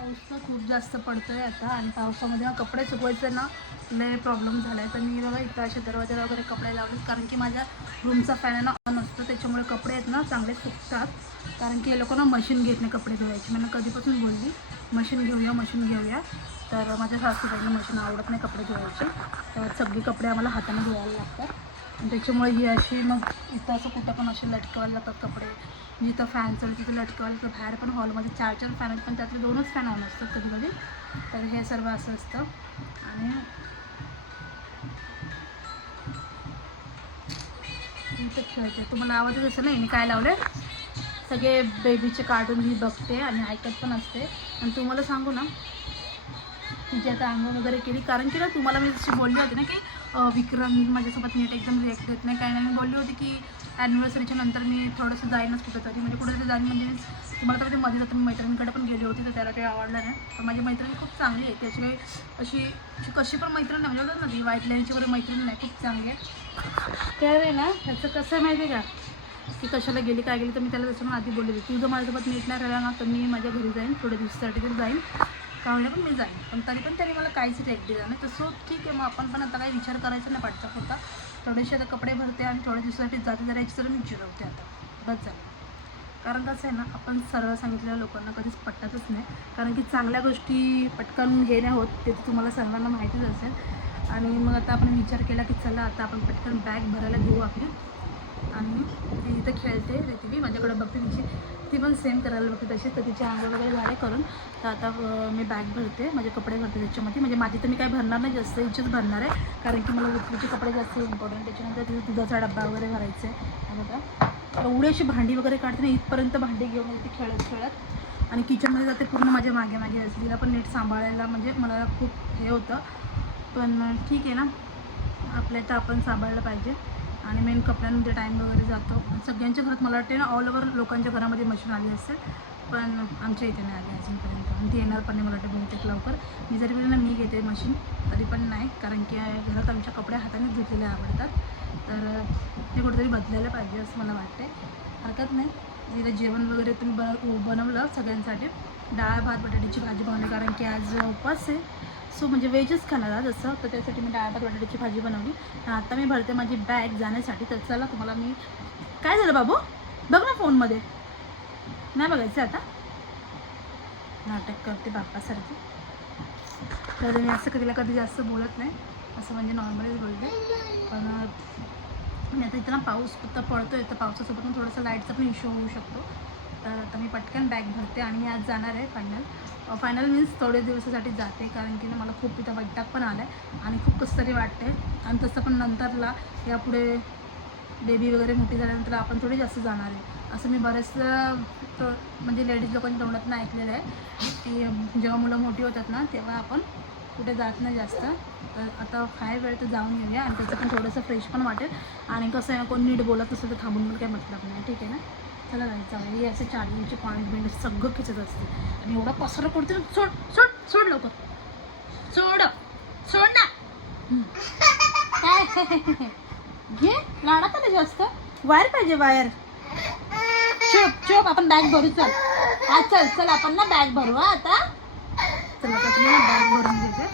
पाऊस तर खूप जास्त पडतो आहे आता आणि पावसामध्ये ना कपडे सुकवायचे ना लय प्रॉब्लेम झाला आहे तर मी बघा इथं असे दरवाजाला वगैरे कपडे लावले कारण की माझ्या रूमचा फॅन आहे ना ऑन असतो. त्याच्यामुळे कपडे आहेत ना चांगले सुकतात. कारण की हे लोक ना मशीन घेत नाही कपडे धुवायची. मला कधीपासून बोलली मशीन घेऊया मशीन घेऊया. तर माझ्या सासूबाईंना मशीन आवडत नाही कपडे धुवायचे. तर सगळे कपडे आम्हाला हाताने धुवायला लागतात. त्याच्यामुळे ही अशी मग इथं असं कुठं पण असे लटकवायला लागतात कपडे. जिथं फॅन चालू तिथं लटकवलं तर बाहेर पण हॉलमध्ये चार चार फॅन आहेत पण त्यातले दोनच फॅन ऑन असतात कधी कधी तर हे सर्व असं असतं. आणि इथं खेळते. तुम्हाला आवाजच असेल ना हिने काय लावले सगळे बेबीचे कार्टून मी बघते आणि ऐकत पण असते. आणि तुम्हाला सांगू ना तिची आता अंग वगैरे केली. कारण की ना तुम्हाला मी जशी बोलली होती ना की विक्रम माझ्यासोबत नीट एकदम रिएक्ट देत नाही काय नाही. मी बोलली होती की ॲनिव्हर्सरीच्या नंतर मी थोडंसं जाईनच कुठं तरी म्हणजे कुठेतरी जाईन म्हणजे तुम्हाला तर ते मध्ये जातं मी मैत्रिणीकडे पण गेली होती तर त्याला ते आवडलं नाही. पण माझी मैत्रिणी खूप चांगली आहे त्याशिवाय अशी अशी कशी पण मैत्रीण नाही. म्हणजे ना ती वाईट लाईनची वगैरे मैत्रीण नाही. खूप चांगली आहे. तर आहे ना त्याचं कसं आहे माहिती आहे का? की कशाला गेली काय गेली तर मी त्याला त्याच्यामुळे आधी बोलली होती. तू जर माझ्यासोबत नीट नाही राहिला ना तर मी माझ्या घरी जाईन. थोड्या दिवसासाठी तर जाईन. का पण मी जाईन. पण तरी पण त्याने मला काहीच टाईप दिला नाही. तसं ठीक आहे. मग आपण पण आता काही विचार करायचा नाही पाठचा होता थोडेसे आता कपडे भरते आणि थोड्या दिवसासाठी जाते जरा एक तर मी जिरवते आता. बस झालं. कारण कसं आहे ना आपण सरळ सांगितलेल्या लोकांना कधीच पटतच नाही. कारण की चांगल्या गोष्टी पटकन हे नाही होत ते तर तुम्हाला सर्वांना माहितीच असेल. आणि मग आता आपण विचार केला की चला आता आपण पटकन बॅग भरायला घेऊ आपली. आणि ती इथं खेळते रेतीवी माझ्याकडे बघते तिची. ती पण सेम करायला बघते तशीच तर तिचे आंघोळ वगैरे झाले करून. तर आता मी बॅग भरते माझे कपडे भरते त्याच्यामध्ये. म्हणजे माझी तर मी काय भरणार नाही जास्त हिचेच भरणार आहे. कारण की मला विक्रीचे कपडे जास्त इम्पॉर्टंट त्याच्यानंतर तिथे दुधाचा डब्बा वगैरे भरायचा आहे. बघा. एवढी अशी भांडी वगैरे काढते ना इथपर्यंत भांडी घेऊन येते खेळत खेळत. आणि किचनमध्ये जाते पूर्ण माझ्या मागे मागे असलीला पण नीट सांभाळायला म्हणजे मला खूप हे होतं. पण ठीक आहे ना. आपल्या तर आपण सांभाळलं पाहिजे. आणि मेन कपड्यांमध्ये टाईम वगैरे जातो. सगळ्यांच्या घरात मला वाटते ना ऑल ओव्हर लोकांच्या घरामध्ये मशीन आली असेल पण आमच्या इथे नाही आली अजूनपर्यंत. आणि ती येणार पण नाही मला वाटतं बहुतेक लवकर. मी जरी बोलले ना मी घेते मशीन तरी पण नाही कारण की घरात आमच्या कपडे हातानेच धुतलेले आवडतात. तर ते कुठेतरी बदलायला पाहिजे असं मला वाटते हरकत नाही. तिथे जेवण वगैरे तुम्ही बन बनवलं सगळ्यांसाठी. डाळ भात बटाट्याची भाजी बनवली कारण की आज उपवास आहे. सो म्हणजे व्हेजच खाणार आज असं. तर त्यासाठी मी डाळ भात बटाट्याची भाजी बनवली. तर आता मी भरते माझी बॅग जाण्यासाठी. तर चला तुम्हाला मी काय झालं बाबू? बघ ना फोनमध्ये. नाही बघायचं आता. नाटक करते बाप्पासारखी. तर मी असं कधीला कधी जास्त बोलत नाही. असं म्हणजे नॉर्मलीच बोलते. पण मी आता इथं ना पाऊस आता पडतो आहे तर पावसासोबत पण थोडंसं लाईटचा पण इश्यू होऊ शकतो. तर आता मी पटकन बॅग भरते आणि आज जाणार आहे फायनल फायनल मीन्स थोडे दिवसासाठी जाते कारण की ना मला खूप इथं वैताग पण आला आहे आणि खूप कसं तरी वाटते. आणि तसं पण नंतरला यापुढे बेबी वगैरे मोठी झाल्यानंतर आपण थोडी जास्त जाणार आहे. असं मी बरेचसं तो- म्हणजे लेडीज लोकांच्या तोंडातून ऐकलेलं आहे की जेव्हा मुलं मोठी होतात ना तेव्हा आपण कुठे जात नाही जास्त. तर आता काय वेळ तर जाऊन येऊया आणि त्याचं पण थोडंसं फ्रेश पण वाटेल. आणि कसं आहे कोण नीट बोलत असेल तर थांबून पण काही मतलब नाही. ठीक आहे ना? चला जायचं आहे. हे असे चार्जिंगचे पॉईंट बिंट सगळं खिचत असते. आणि एवढा पसरा पडतो ना, सोड सोड सोड लोक सोड सोड ना. काय? घे. लाडात आलं जास्त. वायर पाहिजे वायर. चुप चोप आपण बॅग भरू चल. हा चल चल आपण ना बॅग भरू हा आता. चल आता तुम्ही ना बॅग भरून घेते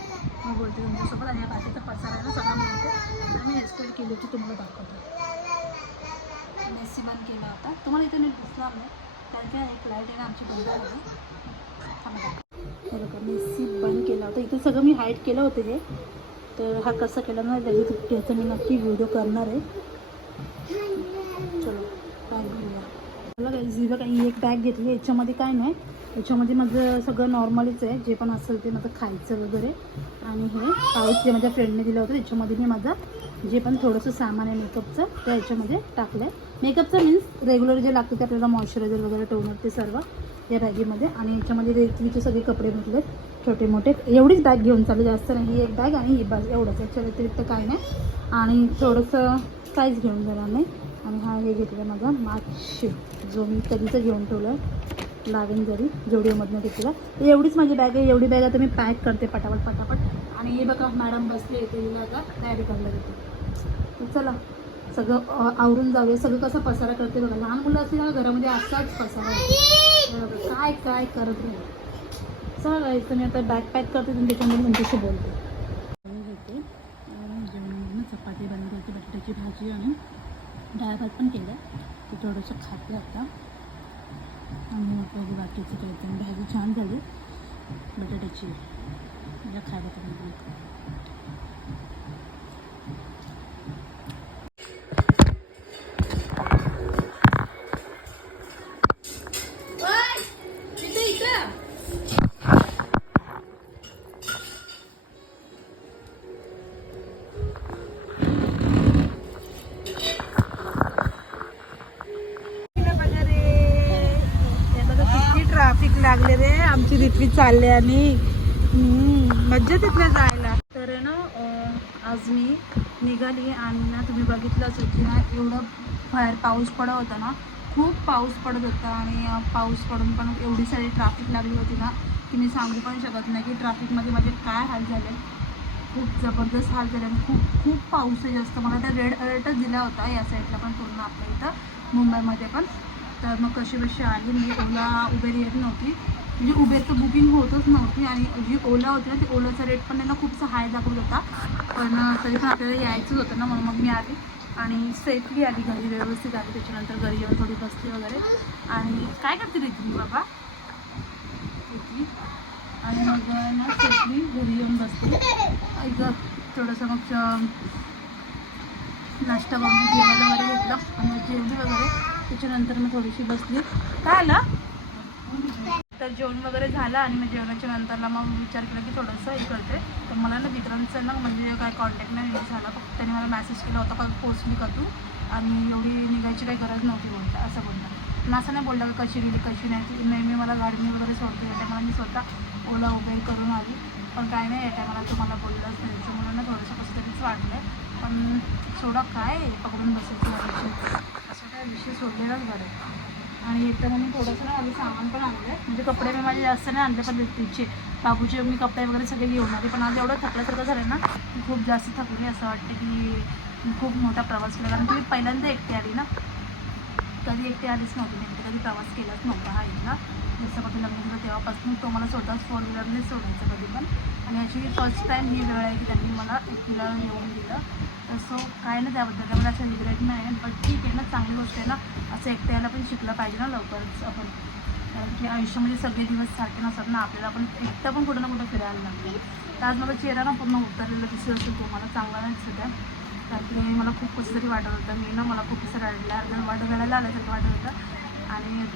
मग बोलते तुमच्यासोबत आणि या बाकीचा पसरायला सगळं ना बोलते आणि मी हेअरस्टाईल केली होती तुम्हाला दाखवतो. मेसी बंद केला होता. तुम्हाला इथे नीट दिसणार नाही. कारण की एक लाइट आहे ना आमची बंद झाली. हे बघा मेसी बंद केला होता. इथे सगळं मी हाईट केलं होतं हे. तर हा कसं केला ना लगेच त्याचा मी नक्की व्हिडिओ करणार आहे. चलो बॅग घेऊया. मला काय बघा ही एक बॅग घेतली. याच्यामध्ये काय नाही याच्यामध्ये माझं सगळं नॉर्मलीच आहे. जे पण असेल ते माझं खायचं वगैरे. आणि हे पाऊस जे माझ्या फ्रेंडने दिलं होतं त्याच्यामध्ये मी माझं जे पण थोडंसं सामान आहे मेकअपचं ते याच्यामध्ये टाकलं आहे मेकअपचं मीन्स रेग्युलर जे लागतं ते आपल्याला मॉइश्चरायझर वगैरे टोनर ते सर्व या बॅगेमध्ये. आणि याच्यामध्ये रेतवीचे सगळे कपडे भरलेत छोटे मोठे एवढीच बॅग घेऊन चालू जास्त नाही. ही एक बॅग आणि ही बॅग एवढंच. याच्या व्यतिरिक्त काय नाही. आणि थोडंसं काहीच घेऊन जाणार नाही आणि हा हे घेतलं माझा मार्कशीट जो मी कधीचं घेऊन ठेवलं लावेन जरी जोडिओमधनं घेतला तर एवढीच माझी बॅग आहे. एवढी बॅग आता मी पॅक करते पटापट पटापट. आणि हे बघा मॅडम बसले येते हिला आता तयारी करायला तर चला सगळं आवरून जाऊया. सगळं कसं पसारा करते बघा. लहान मुलं असतील ना घरामध्ये असाच पसारा काय काय करत राहील चला गाईस मी आता बॅग पॅक करते आणि त्याच्यामध्ये म्हणजे बोलते. घेते. जेवण चपाती बनवली होती बटाट्याची भाजी आणि डाळ भात पण केलं ते थोडंसं खाते आता. आणि मग बघू बाकीचं केलं भाजी छान झाली. बटाट्याची. म्हणजे खायला लागले रे. आमची रिट्रीट चालले आणि मज्जा तिथल्या जायला. तर ना आज मी निघाली आणि ना तुम्ही बघितलंच होती ना एवढं बाहेर पाऊस पडत होता ना खूप पाऊस पडत होता आणि पाऊस पडून पण एवढी सारी ट्रॅफिक लागली होती ना की मी सांगू पण शकत नाही की ट्रॅफिकमध्ये माझे काय हाल झाले. खूप जबरदस्त हाल झाले आणि खूप खूप पाऊस आहे जास्त. मला त्या रेड अलर्टच दिला होता या साईडला पण पूर्ण आपल्या इथं मुंबईमध्ये पण. तर मग कशी बशी आली? मी ओला उबेर येत नव्हती. म्हणजे उबेरचं बुकिंग होतच नव्हती आणि जी ओला होती ना ती ओलाचा रेट पण त्यांना खूपसा हाय दाखवत होता. पण तरी पण आपल्याला यायचंच होतं ना म्हणून मग मी आली. आणि सेफली आली घरी व्यवस्थित आली. त्याच्यानंतर घरी येऊन थोडी बसली वगैरे. आणि काय करते रे बाबा? इथली आणि मग ना सेफली घरी येऊन बसली. एक थोडंसं मग नाश्ता करून जेवायला वगैरे घेतलं. आणि जेवली वगैरे. त्याच्यानंतर मग थोडीशी बसली. काय आलं? तर जेवण वगैरे झालं आणि मग जेवणाच्या नंतरला मग विचार केला की थोडंसं हे करते. तर मला ना मित्रांचं ना म्हणजे काय कॉन्टॅक्ट नाही झाला. फक्त त्याने मला मेसेज केला होता का पोचली का तू आणि एवढी निघायची काही गरज नव्हती बोलता असं बोलता. पण असं नाही बोलला का कशी गेली कशी नाही. ती नेहमी मला गाडीने वगैरे सोडते. या टायमाला मी स्वतः ओला उभे करून आली. पण काय नाही या टायमाला तुम्हाला बोललंच नाही. त्याच्यामुळे ना थोडंसं कसं तरीच वाटलं. पण सोडा काय? पकडून बसायचं असं काय विषय सोडलेलाच बरं आणि येताना मी थोडंसं ना सामान पण आणलं आहे म्हणजे कपडे मी माझे जास्त नाही आणले पण तिचे बाबूचे मी कपडे वगैरे सगळे घेऊन आले. पण आज एवढं थकल्यासारखं झालं ना खूप जास्त थकले असं वाटतं की खूप मोठा प्रवास केला. कारण तुम्ही पहिल्यांदा एकटी आली ना. कधी एकटी आलीच नव्हती नेमकी कधी प्रवास केलाच नव्हता. हा इथला जसं कधी लग्न तेव्हापासून तो मला स्वतःच फोर व्हीलरने सोडायचं कधी पण. आणि अशी फर्स्ट टाईम ही वेळ आहे की त्यांनी मला एक व्हीलर येऊन दिलं. तर सो काय ना त्याबद्दल मला असं रिग्रेट नाही आहे. बट ठीक आहे ना चांगली गोष्ट आहे ना. असं एकट्या यायला पण शिकलं पाहिजे ना लवकरच आपण. कारण की आयुष्यामध्ये सगळे दिवस सारखे नसतात ना. आपल्याला पण एकटं पण कुठं ना कुठं फिरायला लागते. तर आज मला चेहरा ना पूर्ण उतरलेला दिसत असेल तो मला चांगला नाही दिसत आहे. कारण की मला खूप कसं तरी वाटत होतं. मी ना मला खूप असं रडल्या वाट आलं तर वाटत होतं. आणि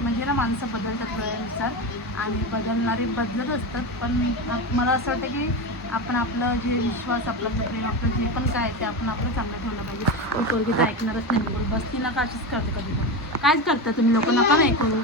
म्हणजे ना माणसं बदलतात वेळेनुसार आणि बदलणारे बदलत असतात. पण मला असं वाटतं की आपण आपलं जे विश्वास आपलं जे प्रेम आपलं जे पण काय आहे ते आपण आपलं चांगलं ठेवलं पाहिजे. पोरगी तर ऐकणारच नाही. बसती ना नका अशीच करते कधी पण कायच करता तुम्ही लोक? नका नाही करू